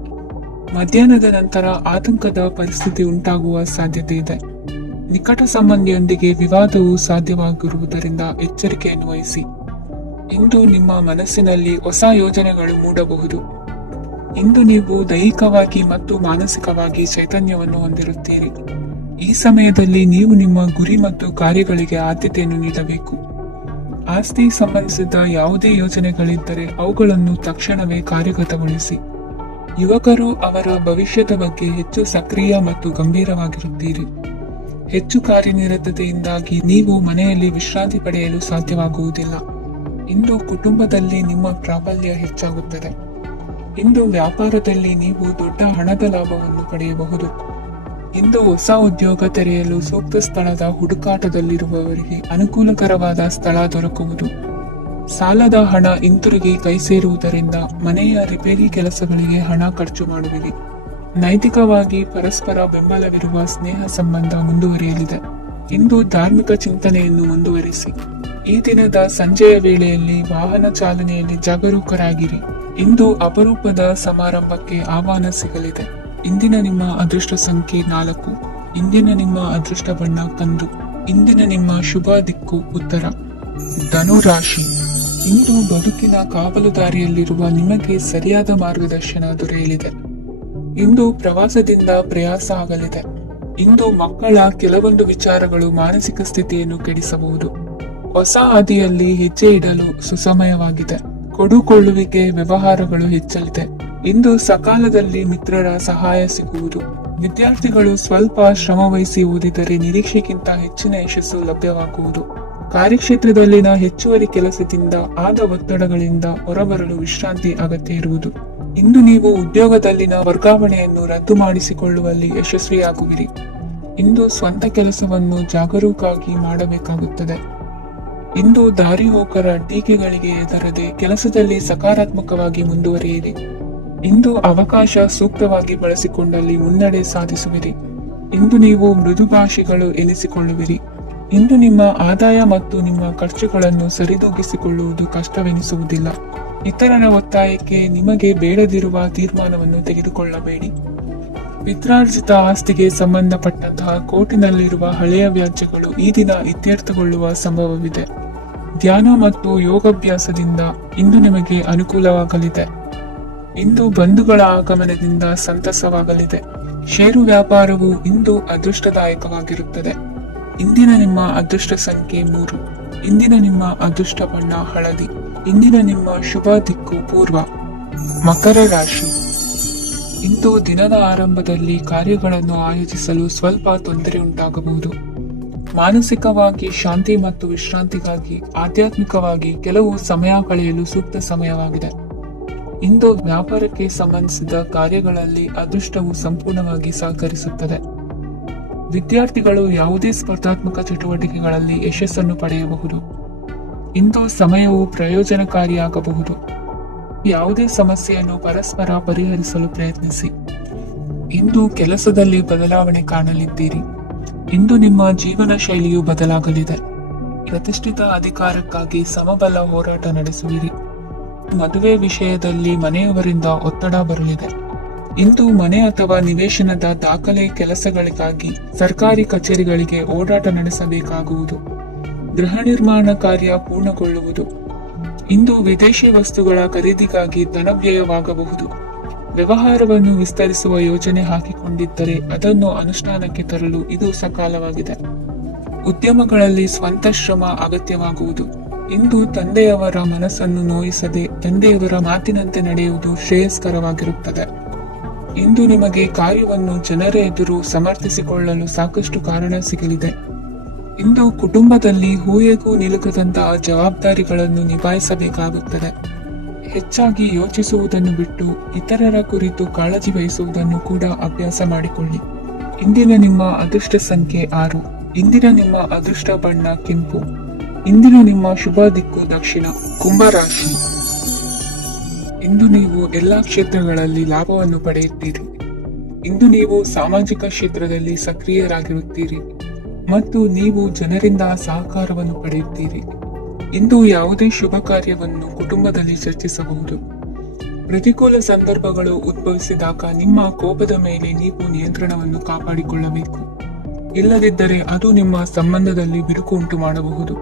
ಮಧ್ಯಾಹ್ನದ ನಂತರ ಆತಂಕದ ಪರಿಸ್ಥಿತಿ ಉಂಟಾಗುವ ಸಾಧ್ಯತೆ ಇದೆ. ನಿಕಟ ಸಂಬಂಧಿಯೊಂದಿಗೆ ವಿವಾದವು ಸಾಧ್ಯವಾಗಿರುವುದರಿಂದ ಎಚ್ಚರಿಕೆಯನ್ನು ವಹಿಸಿ. ಇಂದು ನಿಮ್ಮ ಮನಸ್ಸಿನಲ್ಲಿ ಹೊಸ ಯೋಜನೆಗಳು ಮೂಡಬಹುದು. ಇಂದು ನೀವು ದೈಹಿಕವಾಗಿ ಮತ್ತು ಮಾನಸಿಕವಾಗಿ ಚೈತನ್ಯವನ್ನು ಹೊಂದಿರುತ್ತೀರಿ. ಈ ಸಮಯದಲ್ಲಿ ನೀವು ನಿಮ್ಮ ಗುರಿ ಮತ್ತು ಕಾರ್ಯಗಳಿಗೆ ಆದ್ಯತೆಯನ್ನು ನೀಡಬೇಕು. ಆಸ್ತಿ ಸಂಬಂಧಿಸಿದ ಯಾವುದೇ ಯೋಜನೆಗಳಿದ್ದರೆ ಅವುಗಳನ್ನು ತಕ್ಷಣವೇ ಕಾರ್ಯಗತಗೊಳಿಸಿ. ಯುವಕರು ಅವರ ಭವಿಷ್ಯದ ಬಗ್ಗೆ ಹೆಚ್ಚು ಸಕ್ರಿಯ ಮತ್ತು ಗಂಭೀರವಾಗಿರುತ್ತೀರಿ. ಹೆಚ್ಚು ಕಾರ್ಯನಿರತತೆಯಿಂದಾಗಿ ನೀವು ಮನೆಯಲ್ಲಿ ವಿಶ್ರಾಂತಿ ಪಡೆಯಲು ಸಾಧ್ಯವಾಗುವುದಿಲ್ಲ. ಇಂದು ಕುಟುಂಬದಲ್ಲಿ ನಿಮ್ಮ ಪ್ರಾಬಲ್ಯ ಹೆಚ್ಚಾಗುತ್ತದೆ. ಇಂದು ವ್ಯಾಪಾರದಲ್ಲಿ ನೀವು ದೊಡ್ಡ ಹಣದ ಲಾಭವನ್ನು ಪಡೆಯಬಹುದು. ಇಂದು ಹೊಸ ಉದ್ಯೋಗ ತೆರೆಯಲು ಸೂಕ್ತ ಸ್ಥಳದ ಹುಡುಕಾಟದಲ್ಲಿರುವವರಿಗೆ ಅನುಕೂಲಕರವಾದ ಸ್ಥಳ ದೊರಕುವುದು. ಸಾಲದ ಹಣ ಹಿಂತಿರುಗಿ ಕೈ ಸೇರುವುದರಿಂದ ಮನೆಯ ರಿಪೇರಿ ಕೆಲಸಗಳಿಗೆ ಹಣ ಖರ್ಚು ಮಾಡುವಿರಿ. ನೈತಿಕವಾಗಿ ಪರಸ್ಪರ ಬೆಂಬಲವಿರುವ ಸ್ನೇಹ ಸಂಬಂಧ ಮುಂದುವರಿಯಲಿದೆ. ಇಂದು ಧಾರ್ಮಿಕ ಚಿಂತನೆಯನ್ನು ಮುಂದುವರಿಸಿ. ಈ ದಿನದ ಸಂಜೆಯ ವೇಳೆಯಲ್ಲಿ ವಾಹನ ಚಾಲನೆಯಲ್ಲಿ ಜಾಗರೂಕರಾಗಿರಿ. ಇಂದು ಅಪರೂಪದ ಸಮಾರಂಭಕ್ಕೆ ಆಹ್ವಾನ ಸಿಗಲಿದೆ. ಇಂದಿನ ನಿಮ್ಮ ಅದೃಷ್ಟ ಸಂಖ್ಯೆ 4. ಇಂದಿನ ನಿಮ್ಮ ಅದೃಷ್ಟ ಬಣ್ಣ ಕಂದು. ಇಂದಿನ ನಿಮ್ಮ ಶುಭ ದಿಕ್ಕು ಉತ್ತರ. ಧನು ರಾಶಿ. ಇಂದು ಬದುಕಿನ ಕಾವಲುದಾರಿಯಲ್ಲಿರುವ ನಿಮಗೆ ಸರಿಯಾದ ಮಾರ್ಗದರ್ಶನ ದೊರೆಯಲಿದೆ. ಇಂದು ಪ್ರವಾಸದಿಂದ ಪ್ರಯಾಸ ಆಗಲಿದೆ. ಇಂದು ಮಕ್ಕಳ ಕೆಲವೊಂದು ವಿಚಾರಗಳು ಮಾನಸಿಕ ಸ್ಥಿತಿಯನ್ನು ಕೆಡಿಸಬಹುದು. ಹೊಸ ಹಾದಿಯಲ್ಲಿ ಹೆಜ್ಜೆ ಇಡಲು ಸುಸಮಯವಾಗಿದೆ. ಕೊಡುಕೊಳ್ಳುವಿಕೆ ವ್ಯವಹಾರಗಳು ಹೆಚ್ಚಲಿದೆ. ಇಂದು ಸಕಾಲದಲ್ಲಿ ಮಿತ್ರರ ಸಹಾಯ ಸಿಗುವುದು. ವಿದ್ಯಾರ್ಥಿಗಳು ಸ್ವಲ್ಪ ಶ್ರಮವಹಿಸಿ ಓದಿದರೆ ನಿರೀಕ್ಷೆಗಿಂತ ಹೆಚ್ಚಿನ ಯಶಸ್ಸು ಲಭ್ಯವಾಗುವುದು. ಕಾರ್ಯಕ್ಷೇತ್ರದಲ್ಲಿನ ಹೆಚ್ಚುವರಿ ಕೆಲಸದಿಂದ ಆದ ಒತ್ತಡಗಳಿಂದ ಹೊರಬರಲು ವಿಶ್ರಾಂತಿ ಅಗತ್ಯ ಇರುವುದು. ಇಂದು ನೀವು ಉದ್ಯೋಗದಲ್ಲಿನ ವರ್ಗಾವಣೆಯನ್ನು ರದ್ದು ಮಾಡಿಸಿಕೊಳ್ಳುವಲ್ಲಿ ಯಶಸ್ವಿಯಾಗುವಿರಿ. ಇಂದು ಸ್ವಂತ ಕೆಲಸವನ್ನು ಜಾಗರೂಕವಾಗಿ ಮಾಡಬೇಕಾಗುತ್ತದೆ. ಇಂದು ದಾರಿಹೋಕರ ಟೀಕೆಗಳಿಗೆ ಹೆದರದೆ ಕೆಲಸದಲ್ಲಿ ಸಕಾರಾತ್ಮಕವಾಗಿ ಮುಂದುವರಿಯಿರಿ. ಇಂದು ಅವಕಾಶ ಸೂಕ್ತವಾಗಿ ಬಳಸಿಕೊಂಡಲ್ಲಿ ಮುನ್ನಡೆ ಸಾಧಿಸುವಿರಿ. ಇಂದು ನೀವು ಮೃದುಭಾಷಿಗಳು ಎನಿಸಿಕೊಳ್ಳುವಿರಿ. ಇಂದು ನಿಮ್ಮ ಆದಾಯ ಮತ್ತು ನಿಮ್ಮ ಖರ್ಚುಗಳನ್ನು ಸರಿದೂಗಿಸಿಕೊಳ್ಳುವುದು ಕಷ್ಟವೆನಿಸುವುದಿಲ್ಲ. ಇತರರ ಒತ್ತಾಯಕ್ಕೆ ನಿಮಗೆ ಬೇಡದಿರುವ ತೀರ್ಮಾನವನ್ನು ತೆಗೆದುಕೊಳ್ಳಬೇಡಿ. ಪಿತ್ರಾರ್ಜಿತ ಆಸ್ತಿಗೆ ಸಂಬಂಧಪಟ್ಟಂತಹ ಕೋರ್ಟಿನಲ್ಲಿರುವ ಹಳೆಯ ವ್ಯಾಜ್ಯಗಳು ಈ ದಿನ ಇತ್ಯರ್ಥಗೊಳ್ಳುವ ಸಂಭವವಿದೆ. ಧ್ಯಾನ ಮತ್ತು ಯೋಗಾಭ್ಯಾಸದಿಂದ ಇಂದು ನಿಮಗೆ ಅನುಕೂಲವಾಗಲಿದೆ. ಇಂದು ಬಂಧುಗಳ ಆಗಮನದಿಂದ ಸಂತಸವಾಗಲಿದೆ. ಷೇರು ವ್ಯಾಪಾರವು ಇಂದು ಅದೃಷ್ಟದಾಯಕವಾಗಿರುತ್ತದೆ. ಇಂದಿನ ನಿಮ್ಮ ಅದೃಷ್ಟ ಸಂಖ್ಯೆ 3. ಇಂದಿನ ನಿಮ್ಮ ಅದೃಷ್ಟ ಬಣ್ಣ ಹಳದಿ. ಇಂದಿನ ನಿಮ್ಮ ಶುಭ ದಿಕ್ಕು ಪೂರ್ವ. ಮಕರ ರಾಶಿ. ಇಂದು ದಿನದ ಆರಂಭದಲ್ಲಿ ಕಾರ್ಯಗಳನ್ನು ಆಯೋಜಿಸಲು ಸ್ವಲ್ಪ ತೊಂದರೆ ಉಂಟಾಗಬಹುದು. ಮಾನಸಿಕವಾಗಿ ಶಾಂತಿ ಮತ್ತು ವಿಶ್ರಾಂತಿಗಾಗಿ ಆಧ್ಯಾತ್ಮಿಕವಾಗಿ ಕೆಲವು ಸಮಯ ಕಳೆಯಲು ಸೂಕ್ತ ಸಮಯವಾಗಿದೆ. ಇಂದು ವ್ಯಾಪಾರಕ್ಕೆ ಸಂಬಂಧಿಸಿದ ಕಾರ್ಯಗಳಲ್ಲಿ ಅದೃಷ್ಟವು ಸಂಪೂರ್ಣವಾಗಿ ಸಹಕರಿಸುತ್ತದೆ. ವಿದ್ಯಾರ್ಥಿಗಳು ಯಾವುದೇ ಸ್ಪರ್ಧಾತ್ಮಕ ಚಟುವಟಿಕೆಗಳಲ್ಲಿ ಯಶಸ್ಸನ್ನು ಪಡೆಯಬಹುದು. ಇಂದು ಸಮಯವು ಪ್ರಯೋಜನಕಾರಿಯಾಗಬಹುದು. ಯಾವುದೇ ಸಮಸ್ಯೆಯನ್ನು ಪರಸ್ಪರ ಪರಿಹರಿಸಲು ಪ್ರಯತ್ನಿಸಿ. ಇಂದು ಕೆಲಸದಲ್ಲಿ ಬದಲಾವಣೆ ಕಾಣಲಿದ್ದೀರಿ. ಇಂದು ನಿಮ್ಮ ಜೀವನ ಶೈಲಿಯು ಬದಲಾಗಲಿದೆ. ಪ್ರತಿಷ್ಠಿತ ಅಧಿಕಾರಕ್ಕಾಗಿ ಸಮಬಲ ಹೋರಾಟ ನಡೆಸುವಿರಿ. ಮದುವೆ ವಿಷಯದಲ್ಲಿ ಮನೆಯವರಿಂದ ಒತ್ತಡ ಬರಲಿದೆ. ಇಂದು ಮನೆ ಅಥವಾ ನಿವೇಶನದ ದಾಖಲೆ ಕೆಲಸಗಳಿಗಾಗಿ ಸರ್ಕಾರಿ ಕಚೇರಿಗಳಿಗೆ ಓಡಾಟ ನಡೆಸಬೇಕಾಗುವುದು. ಗೃಹ ನಿರ್ಮಾಣ ಕಾರ್ಯ ಪೂರ್ಣಗೊಳ್ಳುವುದು. ಇಂದು ವಿದೇಶಿ ವಸ್ತುಗಳ ಖರೀದಿಗಾಗಿ ಧನವ್ಯಯವಾಗಬಹುದು. ವ್ಯವಹಾರವನ್ನು ವಿಸ್ತರಿಸುವ ಯೋಜನೆ ಹಾಕಿಕೊಂಡಿದ್ದರೆ ಅದನ್ನು ಅನುಷ್ಠಾನಕ್ಕೆ ತರಲು ಇದು ಸಕಾಲವಾಗಿದೆ. ಉದ್ಯಮಗಳಲ್ಲಿ ಸ್ವಂತ ಶ್ರಮ ಅಗತ್ಯವಾಗುವುದು. ಇಂದು ತಂದೆಯವರ ಮನಸ್ಸನ್ನು ನೋಯಿಸದೆ ತಂದೆಯವರ ಮಾತಿನಂತೆ ನಡೆಯುವುದು ಶ್ರೇಯಸ್ಕರವಾಗಿರುತ್ತದೆ. ಇಂದು ನಿಮಗೆ ಕಾರ್ಯವನ್ನು ಜನರ ಎದುರು ಸಮರ್ಥಿಸಿಕೊಳ್ಳಲು ಸಾಕಷ್ಟು ಕಾರಣ ಸಿಗಲಿದೆ. ಇಂದು ಕುಟುಂಬದಲ್ಲಿ ಹೂಯೆಗೂ ನಿಲುಕದಂತಹ ಜವಾಬ್ದಾರಿಗಳನ್ನು ನಿಭಾಯಿಸಬೇಕಾಗುತ್ತದೆ. ಹೆಚ್ಚಾಗಿ ಯೋಚಿಸುವುದನ್ನು ಬಿಟ್ಟು ಇತರರ ಕುರಿತು ಕಾಳಜಿ ವಹಿಸುವುದನ್ನು ಕೂಡ ಅಭ್ಯಾಸ ಮಾಡಿಕೊಳ್ಳಿ. ಇಂದಿನ ನಿಮ್ಮ ಅದೃಷ್ಟ ಸಂಖ್ಯೆ 6. ಇಂದಿನ ನಿಮ್ಮ ಅದೃಷ್ಟ ಬಣ್ಣ ಕೆಂಪು. ಇಂದಿನ ನಿಮ್ಮ ಶುಭ ದಿಕ್ಕು ದಕ್ಷಿಣ. ಕುಂಭರಾಶಿ. ಇಂದು ನೀವು ಎಲ್ಲಾ ಕ್ಷೇತ್ರಗಳಲ್ಲಿ ಲಾಭವನ್ನು ಪಡೆಯುತ್ತೀರಿ. ಇಂದು ನೀವು ಸಾಮಾಜಿಕ ಕ್ಷೇತ್ರದಲ್ಲಿ ಸಕ್ರಿಯರಾಗಿರುತ್ತೀರಿ ಮತ್ತು ನೀವು ಜನರಿಂದ ಸಹಕಾರವನ್ನು ಪಡೆಯುತ್ತೀರಿ. ಇಂದು ಯಾವುದೇ ಶುಭ ಕಾರ್ಯವನ್ನು ಕುಟುಂಬದಲ್ಲಿ ಚರ್ಚಿಸಬಹುದು. ಪ್ರತಿಕೂಲ ಸಂದರ್ಭಗಳು ಉದ್ಭವಿಸಿದಾಗ ನಿಮ್ಮ ಕೋಪದ ಮೇಲೆ ನೀವು ನಿಯಂತ್ರಣವನ್ನು ಕಾಪಾಡಿಕೊಳ್ಳಬೇಕು. ಇಲ್ಲದಿದ್ದರೆ ಅದು ನಿಮ್ಮ ಸಂಬಂಧದಲ್ಲಿ ಬಿರುಕು ಉಂಟು ಮಾಡಬಹುದು.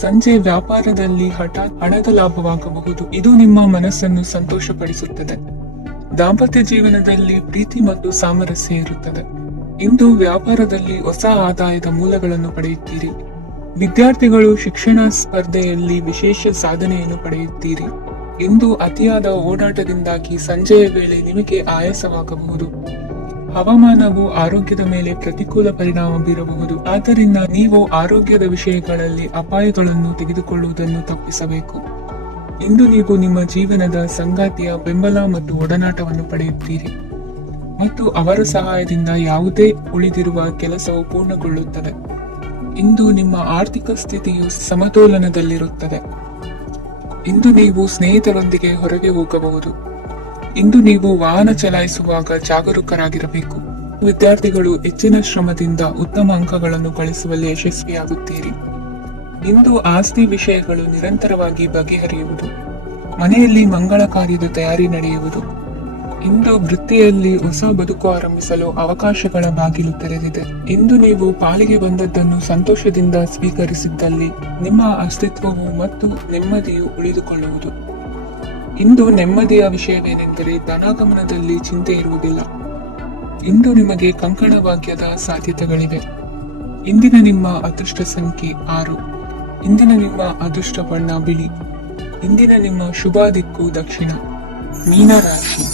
ಸಂಜೆ ವ್ಯಾಪಾರದಲ್ಲಿ ಹಠಾತ್ ಹಣದ ಲಾಭವಾಗಬಹುದು. ಇದು ನಿಮ್ಮ ಮನಸ್ಸನ್ನು ಸಂತೋಷಪಡಿಸುತ್ತದೆ. ದಾಂಪತ್ಯ ಜೀವನದಲ್ಲಿ ಪ್ರೀತಿ ಮತ್ತು ಸಾಮರಸ್ಯ ಇರುತ್ತದೆ. ಇಂದು ವ್ಯಾಪಾರದಲ್ಲಿ ಹೊಸ ಆದಾಯದ ಮೂಲಗಳನ್ನು ಪಡೆಯುತ್ತೀರಿ. ವಿದ್ಯಾರ್ಥಿಗಳು ಶಿಕ್ಷಣ ಸ್ಪರ್ಧೆಯಲ್ಲಿ ವಿಶೇಷ ಸಾಧನೆಯನ್ನು ಪಡೆಯುತ್ತೀರಿ. ಇಂದು ಅತಿಯಾದ ಓಡಾಟದಿಂದಾಗಿ ಸಂಜೆಯ ವೇಳೆ ನಿಮಗೆ ಆಯಾಸವಾಗಬಹುದು. ಹವಾಮಾನವು ಆರೋಗ್ಯದ ಮೇಲೆ ಪ್ರತಿಕೂಲ ಪರಿಣಾಮ ಬೀರಬಹುದು. ಆದ್ದರಿಂದ ನೀವು ಆರೋಗ್ಯದ ವಿಷಯಗಳಲ್ಲಿ ಅಪಾಯಗಳನ್ನು ತೆಗೆದುಕೊಳ್ಳುವುದನ್ನು ತಪ್ಪಿಸಬೇಕು. ಇಂದು ನೀವು ನಿಮ್ಮ ಜೀವನದ ಸಂಗಾತಿಯ ಬೆಂಬಲ ಮತ್ತು ಒಡನಾಟವನ್ನು ಪಡೆಯುತ್ತೀರಿ ಮತ್ತು ಅವರ ಸಹಾಯದಿಂದ ಯಾವುದೇ ಉಳಿದಿರುವ ಕೆಲಸವು ಪೂರ್ಣಗೊಳ್ಳುತ್ತದೆ. ಇಂದು ನಿಮ್ಮ ಆರ್ಥಿಕ ಸ್ಥಿತಿಯು ಸಮತೋಲನದಲ್ಲಿರುತ್ತದೆ. ಇಂದು ನೀವು ಸ್ನೇಹಿತರೊಂದಿಗೆ ಹೊರಗೆ ಹೋಗಬಹುದು. ಇಂದು ನೀವು ವಾಹನ ಚಲಾಯಿಸುವಾಗ ಜಾಗರೂಕರಾಗಿರಬೇಕು. ವಿದ್ಯಾರ್ಥಿಗಳು ಹೆಚ್ಚಿನ ಶ್ರಮದಿಂದ ಉತ್ತಮ ಅಂಕಗಳನ್ನು ಗಳಿಸುವಲ್ಲಿ ಯಶಸ್ವಿಯಾಗುತ್ತೀರಿ. ಇಂದು ಆಸ್ತಿ ವಿಷಯಗಳು ನಿರಂತರವಾಗಿ ಬಗೆಹರಿಯುವುದು. ಮನೆಯಲ್ಲಿ ಮಂಗಳ ಕಾರ್ಯದ ತಯಾರಿ ನಡೆಯುವುದು. ಇಂದು ವೃತ್ತಿಯಲ್ಲಿ ಹೊಸ ಬದುಕು ಆರಂಭಿಸಲು ಅವಕಾಶಗಳ ಬಾಗಿಲು ತೆರೆದಿದೆ. ಇಂದು ನೀವು ಪಾಲಿಗೆ ಬಂದದ್ದನ್ನು ಸಂತೋಷದಿಂದ ಸ್ವೀಕರಿಸಿದ್ದಲ್ಲಿ ನಿಮ್ಮ ಅಸ್ತಿತ್ವವು ಮತ್ತು ನೆಮ್ಮದಿಯು ಉಳಿದುಕೊಳ್ಳುವುದು. ಇಂದು ನೆಮ್ಮದಿಯ ವಿಷಯವೇನೆಂದರೆ ಧನಾಗಮನದಲ್ಲಿ ಚಿಂತೆ ಇರುವುದಿಲ್ಲ. ಇಂದು ನಿಮಗೆ ಕಂಕಣ ಭಾಗ್ಯದ ಸಾಧ್ಯತೆಗಳಿವೆ. ಇಂದಿನ ನಿಮ್ಮ ಅದೃಷ್ಟ ಸಂಖ್ಯೆ 6. ಇಂದಿನ ನಿಮ್ಮ ಅದೃಷ್ಟ ಬಣ್ಣ ಬಿಳಿ. ಇಂದಿನ ನಿಮ್ಮ ಶುಭ ದಿಕ್ಕು ದಕ್ಷಿಣ. ಮೀನರಾಶಿ.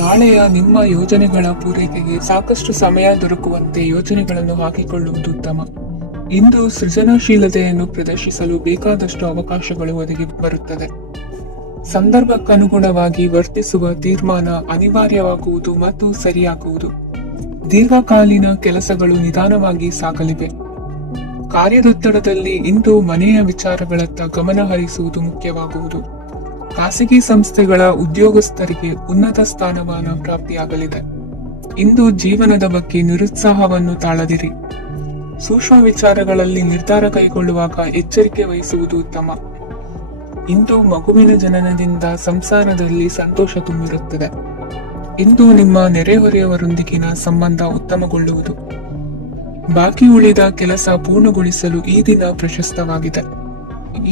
ನಾಳೆಯ ನಿಮ್ಮ ಯೋಜನೆಗಳ ಪೂರೈಕೆಗೆ ಸಾಕಷ್ಟು ಸಮಯ ದೊರಕುವಂತೆ ಯೋಜನೆಗಳನ್ನು ಹಾಕಿಕೊಳ್ಳುವುದು ಉತ್ತಮ. ಇಂದು ಸೃಜನಶೀಲತೆಯನ್ನು ಪ್ರದರ್ಶಿಸಲು ಬೇಕಾದಷ್ಟು ಅವಕಾಶಗಳು ಒದಗಿ ಬರುತ್ತದೆ. ಸಂದರ್ಭಕ್ಕನುಗುಣವಾಗಿ ವರ್ತಿಸುವ ತೀರ್ಮಾನ ಅನಿವಾರ್ಯವಾಗುವುದು ಮತ್ತು ಸರಿಯಾಗುವುದು. ದೀರ್ಘಕಾಲೀನ ಕೆಲಸಗಳು ನಿಧಾನವಾಗಿ ಸಾಗಲಿವೆ. ಕಾರ್ಯದೊತ್ತಡದಲ್ಲಿ ಇಂದು ಮನೆಯ ವಿಚಾರಗಳತ್ತ ಗಮನ ಹರಿಸುವುದು ಮುಖ್ಯವಾಗುವುದು. ಖಾಸಗಿ ಸಂಸ್ಥೆಗಳ ಉದ್ಯೋಗಸ್ಥರಿಗೆ ಉನ್ನತ ಸ್ಥಾನಮಾನ ಪ್ರಾಪ್ತಿಯಾಗಲಿದೆ. ಇಂದು ಜೀವನದ ಬಗ್ಗೆ ನಿರುತ್ಸಾಹವನ್ನು ತಾಳದಿರಿ. ಸೂಕ್ಷ್ಮ ವಿಚಾರಗಳಲ್ಲಿ ನಿರ್ಧಾರ ಕೈಗೊಳ್ಳುವಾಗ ಎಚ್ಚರಿಕೆ ವಹಿಸುವುದು ಉತ್ತಮ. ಇಂದು ಮಗುವಿನ ಜನನದಿಂದ ಸಂಸಾರದಲ್ಲಿ ಸಂತೋಷ ತುಂಬಿರುತ್ತದೆ. ಇಂದು ನಿಮ್ಮ ನೆರೆಹೊರೆಯವರೊಂದಿಗಿನ ಸಂಬಂಧ ಉತ್ತಮಗೊಳ್ಳುವುದು. ಬಾಕಿ ಉಳಿದ ಕೆಲಸ ಪೂರ್ಣಗೊಳಿಸಲು ಈ ದಿನ ಪ್ರಶಸ್ತವಾಗಿದೆ.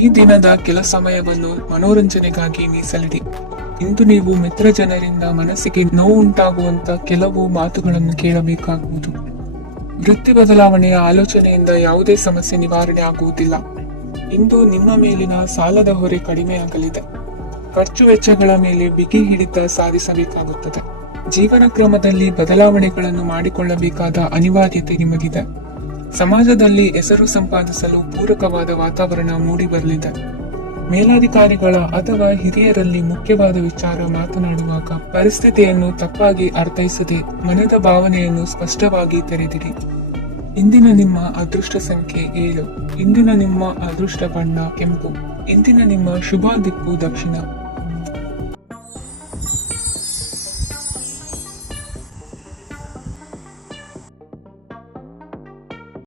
ಈ ದಿನದ ಕೆಲ ಸಮಯವನ್ನು ಮನೋರಂಜನೆಗಾಗಿ ಮೀಸಲಿಡಿ. ಇಂದು ನೀವು ಮಿತ್ರ ಜನರಿಂದ ಮನಸ್ಸಿಗೆ ನೋವು ಉಂಟಾಗುವಂತ ಕೆಲವು ಮಾತುಗಳನ್ನು ಕೇಳಬೇಕಾಗುವುದು. ವೃತ್ತಿ ಬದಲಾವಣೆಯ ಆಲೋಚನೆಯಿಂದ ಯಾವುದೇ ಸಮಸ್ಯೆ ನಿವಾರಣೆ ಆಗುವುದಿಲ್ಲ. ಇಂದು ನಿಮ್ಮ ಮೇಲಿನ ಸಾಲದ ಹೊರೆ ಕಡಿಮೆಯಾಗಲಿದೆ. ಖರ್ಚು ವೆಚ್ಚಗಳ ಮೇಲೆ ಬಿಗಿ ಹಿಡಿತ ಸಾಧಿಸಬೇಕಾಗುತ್ತದೆ. ಜೀವನ ಕ್ರಮದಲ್ಲಿ ಬದಲಾವಣೆಗಳನ್ನು ಮಾಡಿಕೊಳ್ಳಬೇಕಾದ ಅನಿವಾರ್ಯತೆ ನಿಮಗಿದೆ. ಸಮಾಜದಲ್ಲಿ ಹೆಸರು ಸಂಪಾದಿಸಲು ಪೂರಕವಾದ ವಾತಾವರಣ ಮೂಡಿಬರಲಿದೆ. ಮೇಲಾಧಿಕಾರಿಗಳ ಅಥವಾ ಹಿರಿಯರಲ್ಲಿ ಮುಖ್ಯವಾದ ವಿಚಾರ ಮಾತನಾಡುವಾಗ ಪರಿಸ್ಥಿತಿಯನ್ನು ತಪ್ಪಾಗಿ ಅರ್ಥೈಸದೆ ಮನದ ಭಾವನೆಯನ್ನು ಸ್ಪಷ್ಟವಾಗಿ ತೆರೆದಿರಿ. ಇಂದಿನ ನಿಮ್ಮ ಅದೃಷ್ಟ ಸಂಖ್ಯೆ 7. ಇಂದಿನ ನಿಮ್ಮ ಅದೃಷ್ಟ ಬಣ್ಣ ಕೆಂಪು. ಇಂದಿನ ನಿಮ್ಮ ಶುಭ ದಿಕ್ಕು ದಕ್ಷಿಣ.